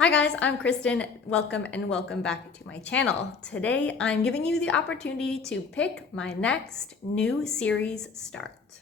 Hi guys, I'm Kristen. Welcome and welcome back to my channel. Today I'm giving you the opportunity to pick my next new series start.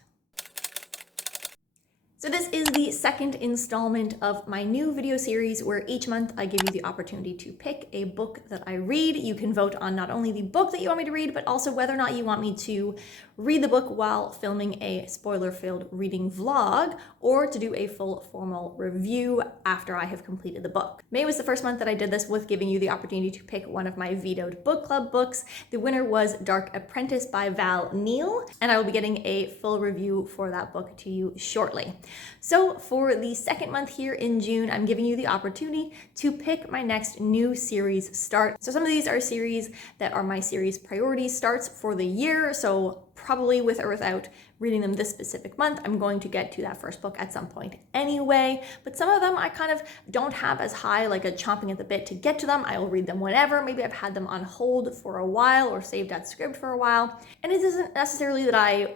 So this is the second installment of my new video series where each month I give you the opportunity to pick a book that I read. You can vote on not only the book that you want me to read, but also whether or not you want me to read the book while filming a spoiler-filled reading vlog or to do a full formal review after I have completed the book. May was the first month that I did this with giving you the opportunity to pick one of my vetoed book club books. The winner was Dark Apprentice by Val Neal, and I will be getting a full review for that book to you shortly. So for the second month here in June, I'm giving you the opportunity to pick my next new series start. So some of these are series that are my series priority starts for the year. So probably with or without reading them this specific month, I'm going to get to that first book at some point anyway. But some of them I kind of don't have as high like a chomping at the bit to get to them. I will read them whenever. Maybe I've had them on hold for a while or saved at script for a while. And it isn't necessarily that I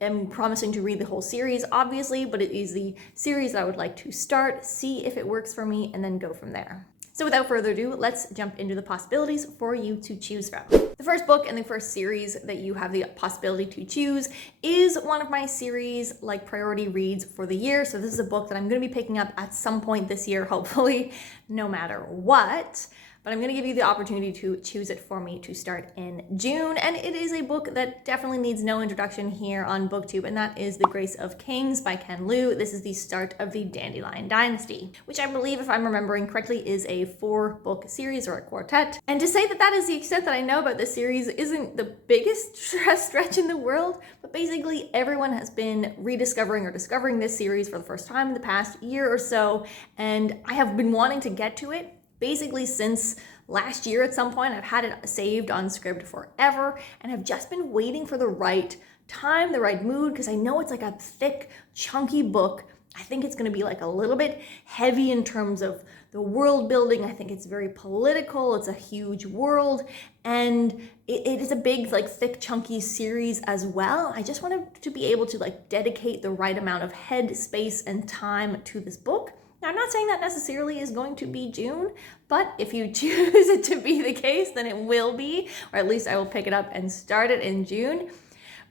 am promising to read the whole series, obviously, but it is the series that I would like to start, see if it works for me, and then go from there. So without further ado, let's jump into the possibilities for you to choose from. The first book and the first series that you have the possibility to choose is one of my series like priority reads for the year. So this is a book that I'm going to be picking up at some point this year, hopefully, no matter what. But I'm going to give you the opportunity to choose it for me to start in June. And it is a book that definitely needs no introduction here on BookTube, and that is The Grace of Kings by Ken Liu. This is the start of the Dandelion Dynasty, which I believe, if I'm remembering correctly, is a 4-book series or a quartet. And to say that that is the extent that I know about this series isn't the biggest stretch in the world, but basically everyone has been rediscovering or discovering this series for the first time in the past year or so, and I have been wanting to get to it basically since last year at some point. I've had it saved on script forever and have just been waiting for the right time, the right mood, because I know it's like a thick, chunky book. I think it's going to be like a little bit heavy in terms of the world building. I think it's very political. It's a huge world, and it is a big, like thick, chunky series as well. I just wanted to be able to like dedicate the right amount of head space and time to this book. Now, I'm not saying that necessarily is going to be June, but if you choose it to be the case, then it will be, or at least I will pick it up and start it in June.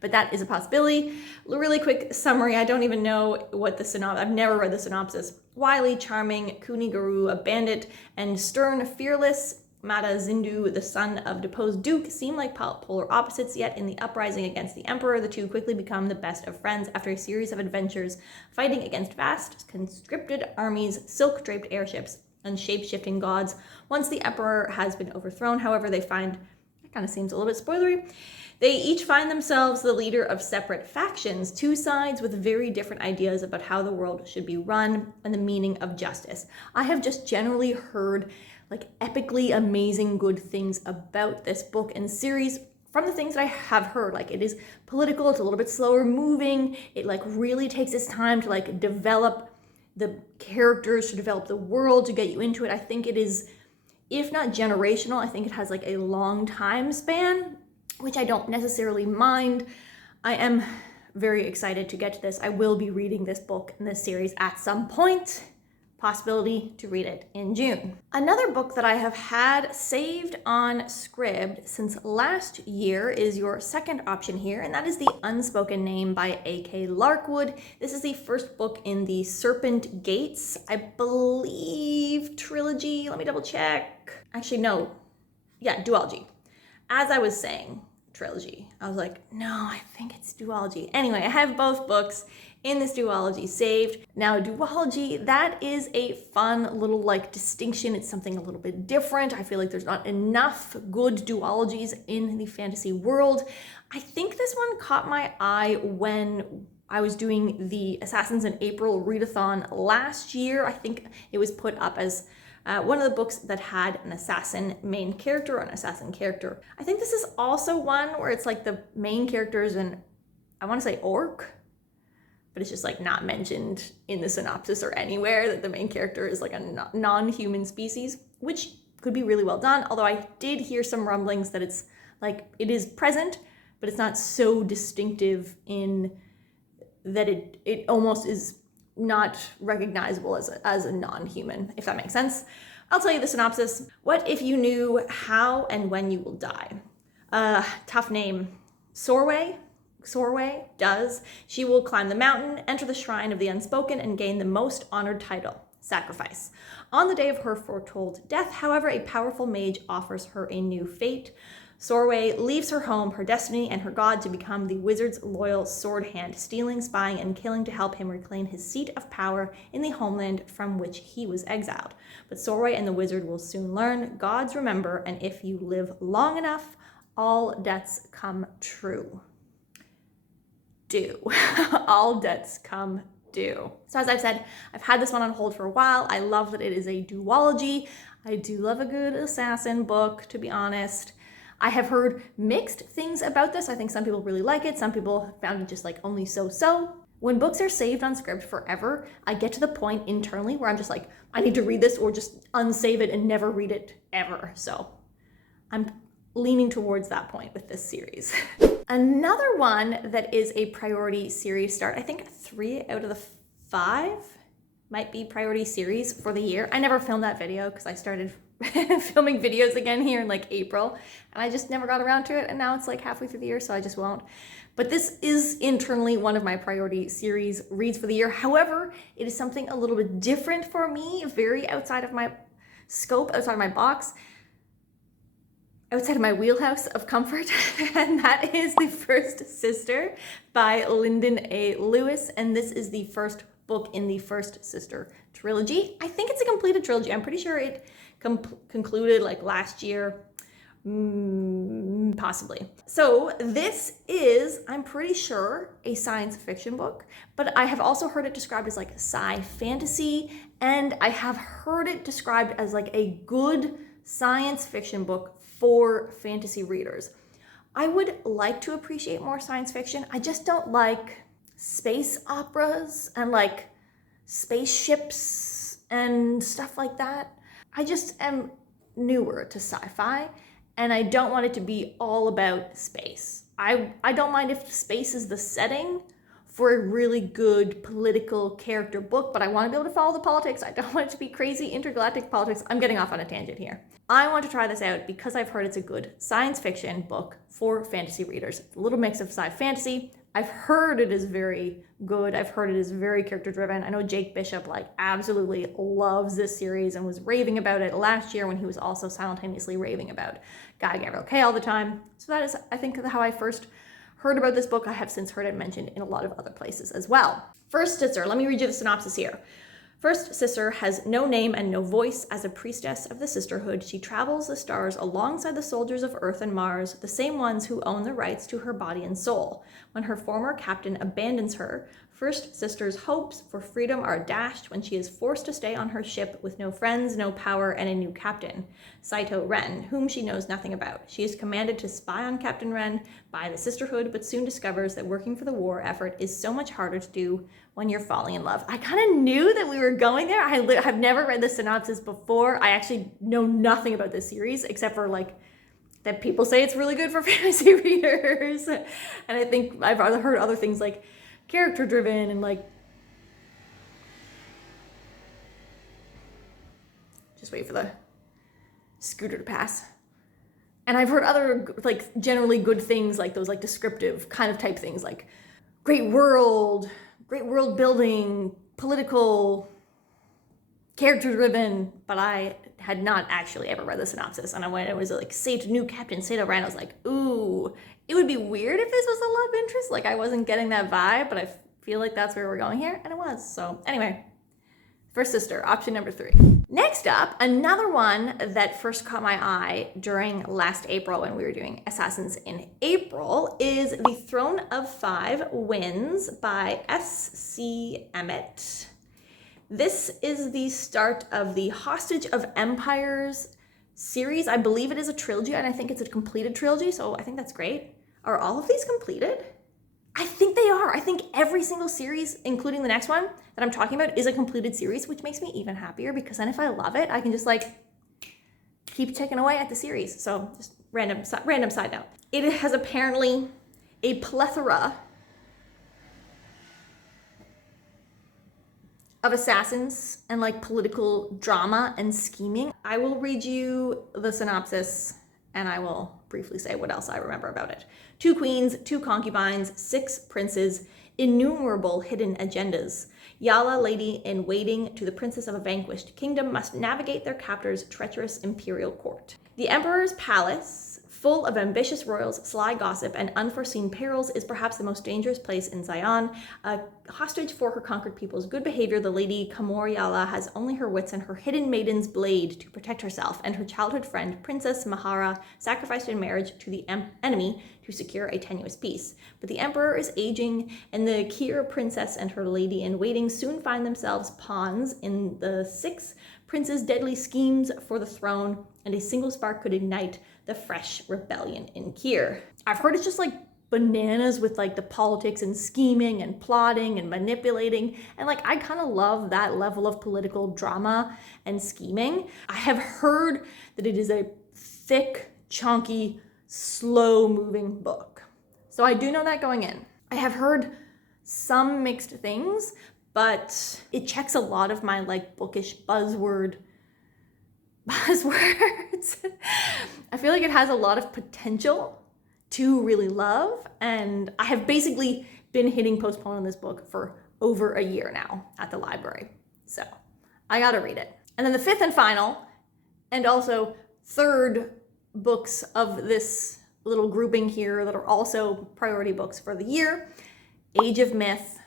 But that is a possibility. Really quick summary. I don't even know what the synopsis, I've never read the synopsis. Wily, charming, Kuni-Guru, a bandit, and stern, fearless Mata Zindu, the son of deposed Duke, seem like polar opposites, yet in the uprising against the Emperor, the two quickly become the best of friends after a series of adventures fighting against vast, conscripted armies, silk-draped airships, and shape-shifting gods. Once the Emperor has been overthrown, however, they find, that kind of seems a little bit spoilery, they each find themselves the leader of separate factions, two sides with very different ideas about how the world should be run and the meaning of justice. I have just generally heard like epically amazing good things about this book and series from the things that I have heard. Like, it is political, it's a little bit slower moving, it like really takes its time to like develop the characters, to develop the world, to get you into it. I think it is, if not generational, I think it has like a long time span, which I don't necessarily mind. I am very excited to get to this. I will be reading this book in this series at some point. Possibility to read it in June. Another book that I have had saved on Scribd since last year is your second option here, and that is The Unspoken Name by A.K. Larkwood. This is the first book in the Serpent Gates, I believe, trilogy. Let me double check. Actually, no. Yeah, duology. As I was saying, trilogy. I was like, no, I think it's duology. Anyway, I have both books in this duology saved. Now, duology, that is a fun little like distinction. It's something a little bit different. I feel like there's not enough good duologies in the fantasy world. I think this one caught my eye when I was doing the Assassins in April readathon last year. I think it was put up as one of the books that had an assassin main character or an assassin character. I think this is also one where it's like the main character is an, I want to say orc, but it's just like not mentioned in the synopsis or anywhere that the main character is like a non-human species, which could be really well done. Although I did hear some rumblings that it's like, it is present, but it's not so distinctive in that it almost is not recognizable as a non-human, if that makes sense. I'll tell you the synopsis. What if you knew how and when you will die? Tough name. Sorway does. She will climb the mountain, enter the shrine of the unspoken, and gain the most honored title, sacrifice. On the day of her foretold death, however, a powerful mage offers her a new fate. Sorway leaves her home, her destiny, and her god to become the wizard's loyal sword hand, stealing, spying, and killing to help him reclaim his seat of power in the homeland from which he was exiled. But Sorway and the wizard will soon learn, gods remember, and if you live long enough, all debts come true. All debts come due. So as I've said, I've had this one on hold for a while. I love that it is a duology. I do love a good assassin book, to be honest. I have heard mixed things about this. I think some people really like it. Some people found it just like only so-so. When books are saved on script forever, I get to the point internally where I'm just like, I need to read this or just unsave it and never read it ever. So I'm leaning towards that point with this series. Another one that is a priority series start, I think 3 out of the 5 might be priority series for the year. I never filmed that video because I started filming videos again here in like April, and I just never got around to it, and now it's like halfway through the year, so I just won't. But this is internally one of my priority series reads for the year. However, it is something a little bit different for me, very outside of my scope, outside of my box, outside of my wheelhouse of comfort, and that is The First Sister by Lyndon A. Lewis, and this is the first book in the First Sister trilogy. I think it's a completed trilogy. I'm pretty sure it concluded like last year, possibly. So this is, I'm pretty sure, a science fiction book, but I have also heard it described as like sci fantasy, and I have heard it described as like a good science fiction book for fantasy readers. I would like to appreciate more science fiction. I just don't like space operas and like spaceships and stuff like that. I just am newer to sci-fi, and I don't want it to be all about space. I don't mind if space is the setting for a really good political character book, but I want to be able to follow the politics. I don't want it to be crazy intergalactic politics. I'm getting off on a tangent here. I want to try this out because I've heard it's a good science fiction book for fantasy readers. It's a little mix of sci-fantasy. I've heard it is very good. I've heard it is very character driven. I know Jake Bishop like absolutely loves this series and was raving about it last year when he was also simultaneously raving about Guy Gabriel Kay all the time. So that is, I think, how I first heard about this book. I have since heard it mentioned in a lot of other places as well. First Sister, let me read you the synopsis here. First Sister has no name and no voice. As a priestess of the sisterhood, she travels the stars alongside the soldiers of Earth and Mars, the same ones who own the rights to her body and soul. When her former captain abandons her, First Sister's hopes for freedom are dashed when she is forced to stay on her ship with no friends, no power, and a new captain, Saito Ren, whom she knows nothing about. She is commanded to spy on Captain Ren by the sisterhood, but soon discovers that working for the war effort is so much harder to do when you're falling in love. I kind of knew that we were going there. I've never read the synopsis before. I actually know nothing about this series except for like that people say it's really good for fantasy readers. And I think I've heard other things like character driven and like, just wait for the scooter to pass. And I've heard other like generally good things like those like descriptive kind of type things like great world building, political, character driven, but I had not actually ever read the synopsis. And when it was like new captain Saito Ren, I was like, ooh, it would be weird if this was a love interest. Like I wasn't getting that vibe, but I feel like that's where we're going here, and it was. So anyway, First Sister, option number 3. Next up, another one that first caught my eye during last April when we were doing Assassins in April is The Throne of Five Winds by S.C. Emmett. This is the start of the Hostage of Empires series. I believe it is a trilogy, and I think it's a completed trilogy, so I think that's great. Are all of these completed? I think they are. I think every single series, including the next one that I'm talking about, is a completed series, which makes me even happier because then if I love it, I can just like keep ticking away at the series. So just random side note. It has apparently a plethora of assassins and like political drama and scheming. I will read you the synopsis and I will briefly say what else I remember about it. 2 queens, 2 concubines, 6 princes, innumerable hidden agendas. Yala, lady in waiting to the princess of a vanquished kingdom, must navigate their captor's treacherous imperial court. The emperor's palace, full of ambitious royals, sly gossip, and unforeseen perils, is perhaps the most dangerous place in Zion. A hostage for her conquered people's good behavior, the lady Kamor Yala has only her wits and her hidden maiden's blade to protect herself, and her childhood friend, Princess Mahara, sacrificed in marriage to the enemy to secure a tenuous peace. But the emperor is aging, and the Kir princess and her lady-in-waiting soon find themselves pawns in the 6 princes' deadly schemes for the throne, and a single spark could ignite the fresh rebellion in Kir. I've heard it's just like bananas with like the politics and scheming and plotting and manipulating, and like I kind of love that level of political drama and scheming. I have heard that it is a thick, chunky, slow-moving book. So I do know that going in. I have heard some mixed things, but it checks a lot of my like bookish buzzwords. I feel like it has a lot of potential to really love, and I have basically been hitting postpone on this book for over a year now at the library. So I gotta read it. And then the 5th and final, and also 3rd books of this little grouping here that are also priority books for the year, Age of Myth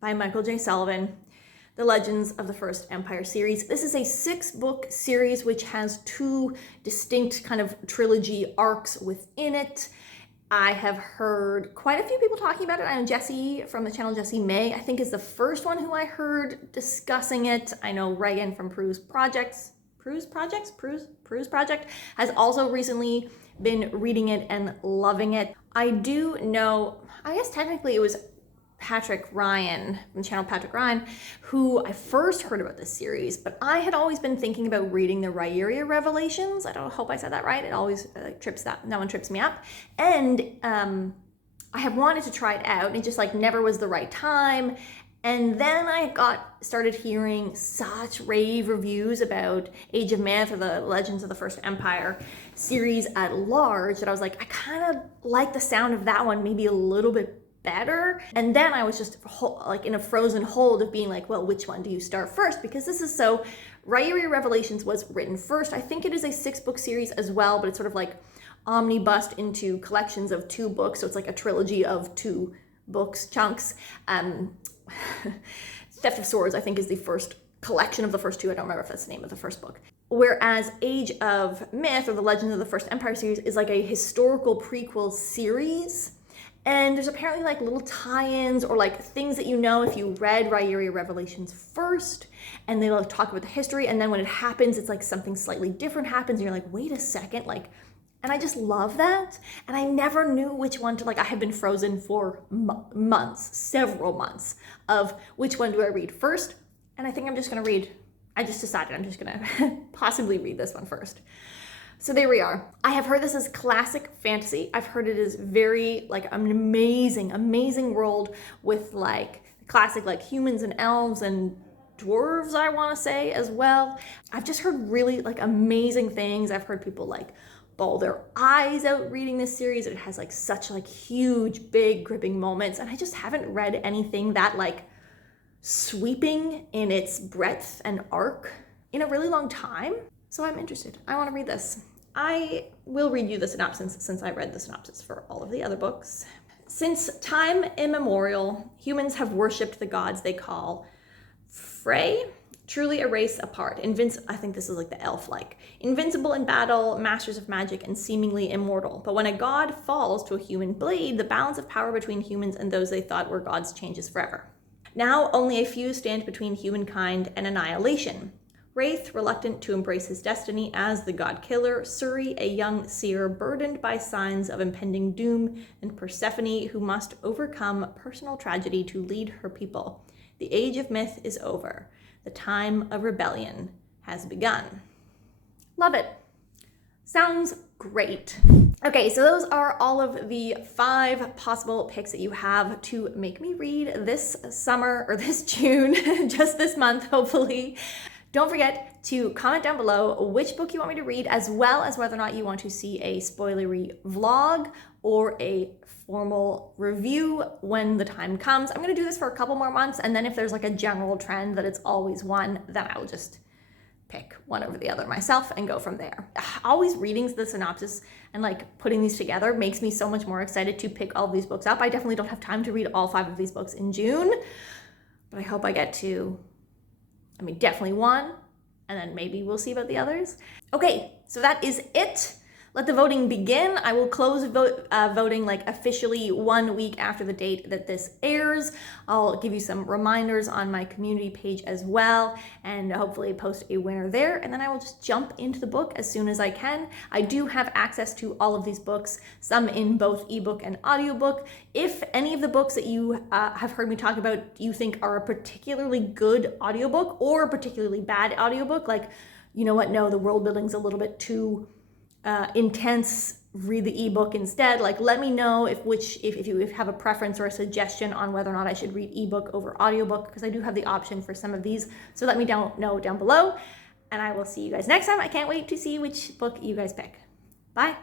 by Michael J. Sullivan, The Legends of the First Empire series. This is a 6-book series which has 2 distinct kind of trilogy arcs within it. I have heard quite a few people talking about it. I know Jessie from the channel Jessie May, I think, is the first one who I heard discussing it. I know Reagan from Prue's Project has also recently been reading it and loving it. I do know, I guess technically it was Patrick Ryan from the channel Patrick Ryan who I first heard about this series, but I had always been thinking about reading the Rhaenyra Revelations. I hope I said that right. It always that one trips me up. And I have wanted to try it out, and it just like never was the right time. And then I started hearing such rave reviews about Age of Myth or the Legends of the First Empire series at large that I was like, I kind of like the sound of that one maybe a little bit better. And then I was just like in a frozen hold of being like, well, which one do you start first? Because this is so, Rhaenyra Revelations was written first. I think it is a 6-book series as well, but it's sort of like omnibused into collections of 2 books. So it's like a trilogy of 2 books chunks. Theft of Swords, I think, is the first collection of the first 2. I don't remember if that's the name of the first book. Whereas Age of Myth or the Legends of the First Empire series is like a historical prequel series. And there's apparently like little tie-ins or like things that you know if you read Rhaenyra Revelations first, and they like talk about the history, and then when it happens, it's like something slightly different happens, and you're like, wait a second, like, and I just love that. And I never knew which one to like. I have been frozen for months, several months, of which one do I read first. And I think I'm just gonna read, I just decided I'm just gonna possibly read this one first. So there we are. I have heard this as classic fantasy. I've heard it is very like an amazing, amazing world with like classic like humans and elves and dwarves, I want to say as well. I've just heard really like amazing things. I've heard people like bawl their eyes out reading this series. It has like such like huge, big, gripping moments. And I just haven't read anything that like sweeping in its breadth and arc in a really long time. So I'm interested. I want to read this. I will read you the synopsis since I read the synopsis for all of the other books. Since time immemorial, humans have worshipped the gods they call Frey, truly a race apart. I think this is like the elf-like. Invincible in battle, masters of magic, and seemingly immortal. But when a god falls to a human blade, the balance of power between humans and those they thought were gods changes forever. Now only a few stand between humankind and annihilation. Wraith, reluctant to embrace his destiny as the god killer, Suri, a young seer burdened by signs of impending doom, and Persephone, who must overcome personal tragedy to lead her people. The age of myth is over. The time of rebellion has begun. Love it. Sounds great. Okay, so those are all of the 5 possible picks that you have to make me read this summer, or this June, just this month, hopefully. Don't forget to comment down below which book you want me to read, as well as whether or not you want to see a spoilery vlog or a formal review when the time comes. I'm gonna do this for a couple more months, and then if there's like a general trend that it's always one, then I will just pick one over the other myself and go from there. Always reading the synopsis and like putting these together makes me so much more excited to pick all of these books up. I definitely don't have time to read all 5 of these books in June, but I hope I get to, definitely one, and then maybe we'll see about the others. Okay, so that is it. Let the voting begin. I will close voting like officially 1 week after the date that this airs. I'll give you some reminders on my community page as well, and hopefully post a winner there. And then I will just jump into the book as soon as I can. I do have access to all of these books, some in both ebook and audiobook. If any of the books that you have heard me talk about you think are a particularly good audiobook or a particularly bad audiobook, like, you know what, no, the world building's a little bit too intense, read the ebook instead. Like, let me know if you have a preference or a suggestion on whether or not I should read ebook over audiobook, because I do have the option for some of these. So let me know down below, and I will see you guys next time. I can't wait to see which book you guys pick. Bye.